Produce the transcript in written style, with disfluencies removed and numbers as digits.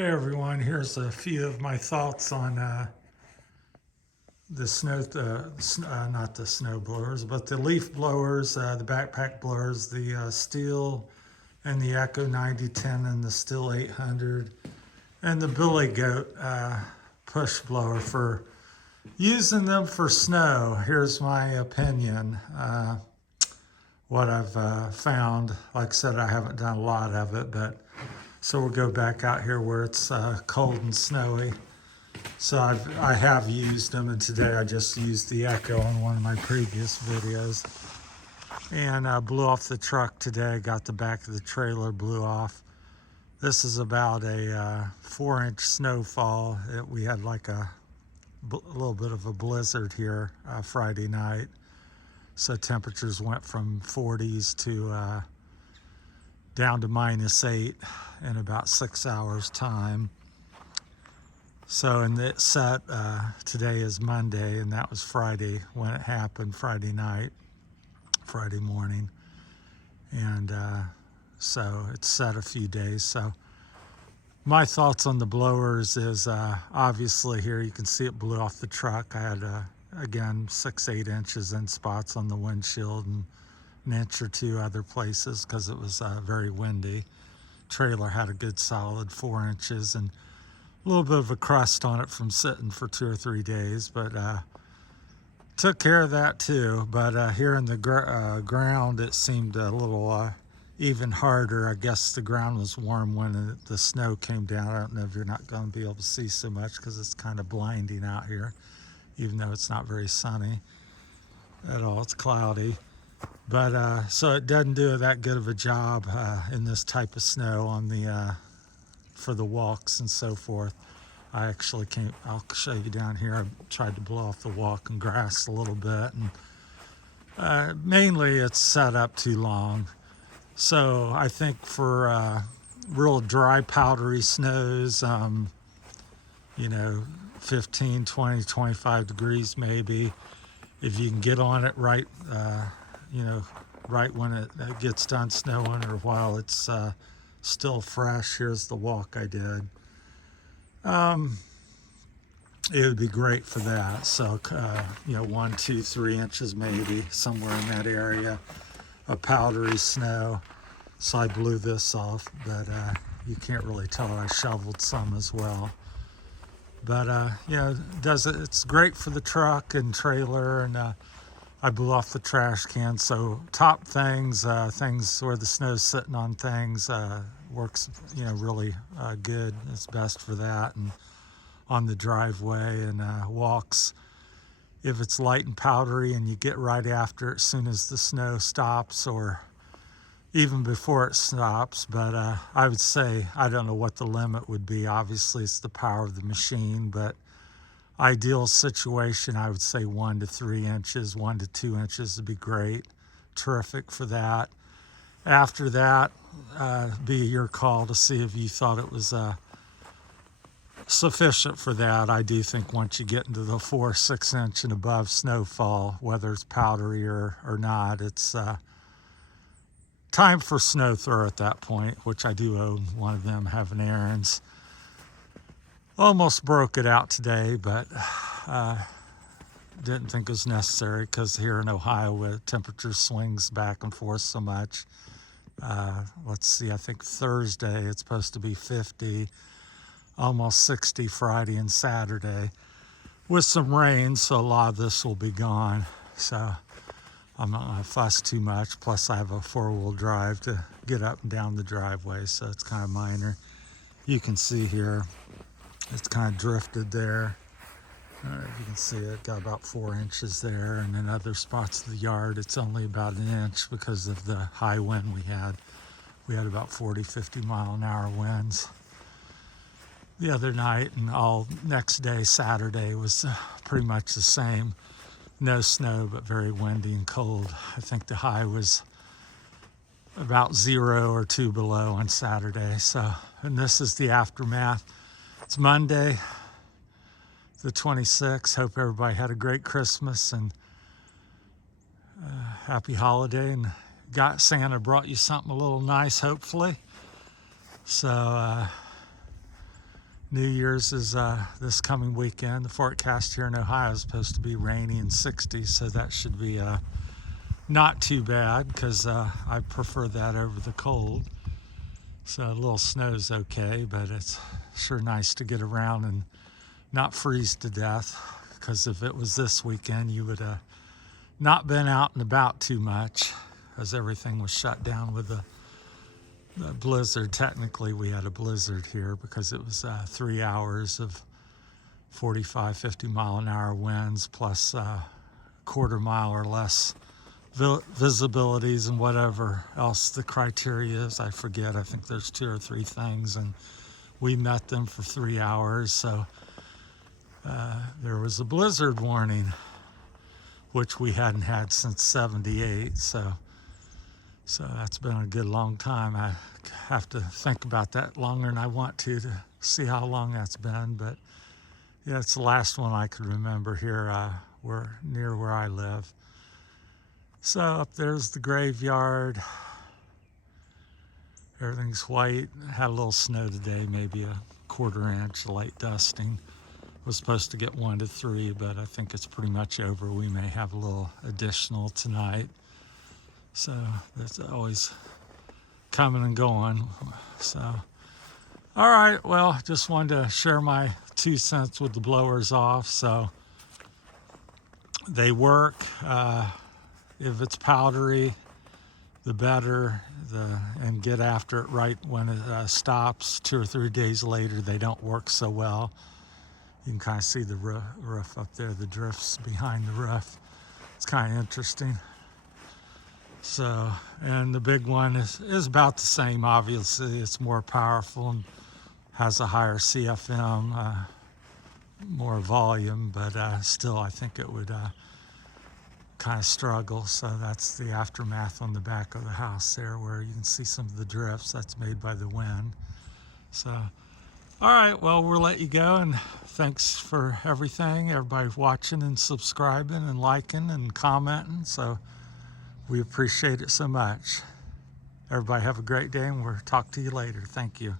Hey everyone, here's a few of my thoughts on not the snow blowers, but the leaf blowers, the backpack blowers, the Stihl and the Echo 9010 and the Stihl 800, and the Billy Goat push blower for using them for snow. Here's my opinion. What I've found, like I said, I haven't done a lot of it, but so we'll go back out here where it's cold and snowy. So I have used them, and today I just used the Echo on one of my previous videos. And blew off the truck today, got the back of the trailer blew off. This is about a 4-inch snowfall. We had like a little bit of a blizzard here Friday night. So temperatures went from 40s to down to -8 in about 6 hours time. So, and it set, today is Monday, and that was Friday when it happened, Friday night, Friday morning. And so it's set a few days. So my thoughts on the blowers is obviously here you can see it blew off the truck. I had, again, 6-8 inches in spots on the windshield and an inch or two other places because it was very windy. Trailer had a good solid 4 inches and a little bit of a crust on it from sitting for 2 or 3 days, but took care of that too. But here in the ground, it seemed a little even harder. I guess the ground was warm when the snow came down. I don't know if you're not going to be able to see so much because it's kind of blinding out here, even though it's not very sunny at all. It's cloudy. But so it doesn't do that good of a job in this type of snow on the for the walks and so forth. I actually came, I'll show you down here. I tried to blow off the walk and grass a little bit, and mainly it's set up too long. So I think for real dry, powdery snows, you know, 15, 20, 25 degrees maybe, if you can get on it right, you know, right when it gets done snowing or while it's still fresh. Here's the walk I did. It would be great for that. So, you know, 1, 2, 3 inches maybe, somewhere in that area of powdery snow. So I blew this off, but you can't really tell I shoveled some as well. But yeah, it's great for the truck and trailer, and I blew off the trash can. So top things, things where the snow's sitting on things, works, you know, really good. It's best for that. And on the driveway and walks, if it's light and powdery and you get right after it as soon as the snow stops or even before it stops. But I would say, I don't know what the limit would be. Obviously it's the power of the machine, but ideal situation, I would say 1 to 3 inches, 1 to 2 inches would be great. Terrific for that. After that, be your call to see if you thought it was sufficient for that. I do think once you get into the 4 or 6 inch and above snowfall, whether it's powdery or not, it's time for snow throw at that point, which I do own one of them having errands. Almost broke it out today, but didn't think it was necessary because here in Ohio, where temperature swings back and forth so much. Let's see, I think Thursday it's supposed to be 50, almost 60 Friday and Saturday with some rain, so a lot of this will be gone. So I'm not gonna fuss too much. Plus I have a 4-wheel drive to get up and down the driveway, so it's kind of minor. You can see here, it's kind of drifted there. You can see it got about 4 inches there, and in other spots of the yard it's only about an inch because of the high wind we had. We had about 40, 50 mile an hour winds the other night, and all next day, Saturday, was pretty much the same. No snow, but very windy and cold. I think the high was about 0 or 2 below on Saturday. So, and this is the aftermath. It's Monday, the 26th. Hope everybody had a great Christmas and happy holiday, and Santa brought you something a little nice, hopefully. So New Year's is this coming weekend. The forecast here in Ohio is supposed to be rainy and 60, so that should be not too bad, because I prefer that over the cold. So a little snow's okay, but it's sure nice to get around and not freeze to death, because if it was this weekend, you would have not been out and about too much, as everything was shut down with the blizzard. Technically, we had a blizzard here because it was 3 hours of 45, 50 mile an hour winds, plus quarter mile or less visibilities and whatever else the criteria is. I forget. I think there's 2 or 3 things, and we met them for 3 hours. So there was a blizzard warning, which we hadn't had since '78. So that's been a good long time. I have to think about that longer than I want to see how long that's been. But yeah, it's the last one I could remember here. We're near where I live. So up there's the graveyard. Everything's white. Had a little snow today, maybe a 1/4 inch, light dusting. Was supposed to get 1 to 3, but I think it's pretty much over. We may have a little additional tonight. So that's always coming and going. So, all right, well, just wanted to share my 2 cents with the blowers off. So they work. If it's powdery, the better, and get after it right when it stops. 2 or 3 days later, they don't work so well. You can kind of see the roof up there, the drifts behind the roof. It's kind of interesting. So, and the big one is about the same. Obviously, it's more powerful and has a higher CFM, more volume, but still, I think it would kind of struggle. So that's the aftermath on the back of the house there, where you can see some of the drifts. That's made by the wind. So, all right, well, we'll let you go, and thanks for everything. Everybody watching and subscribing and liking and commenting. So we appreciate it so much. Everybody have a great day, and we'll talk to you later. Thank you.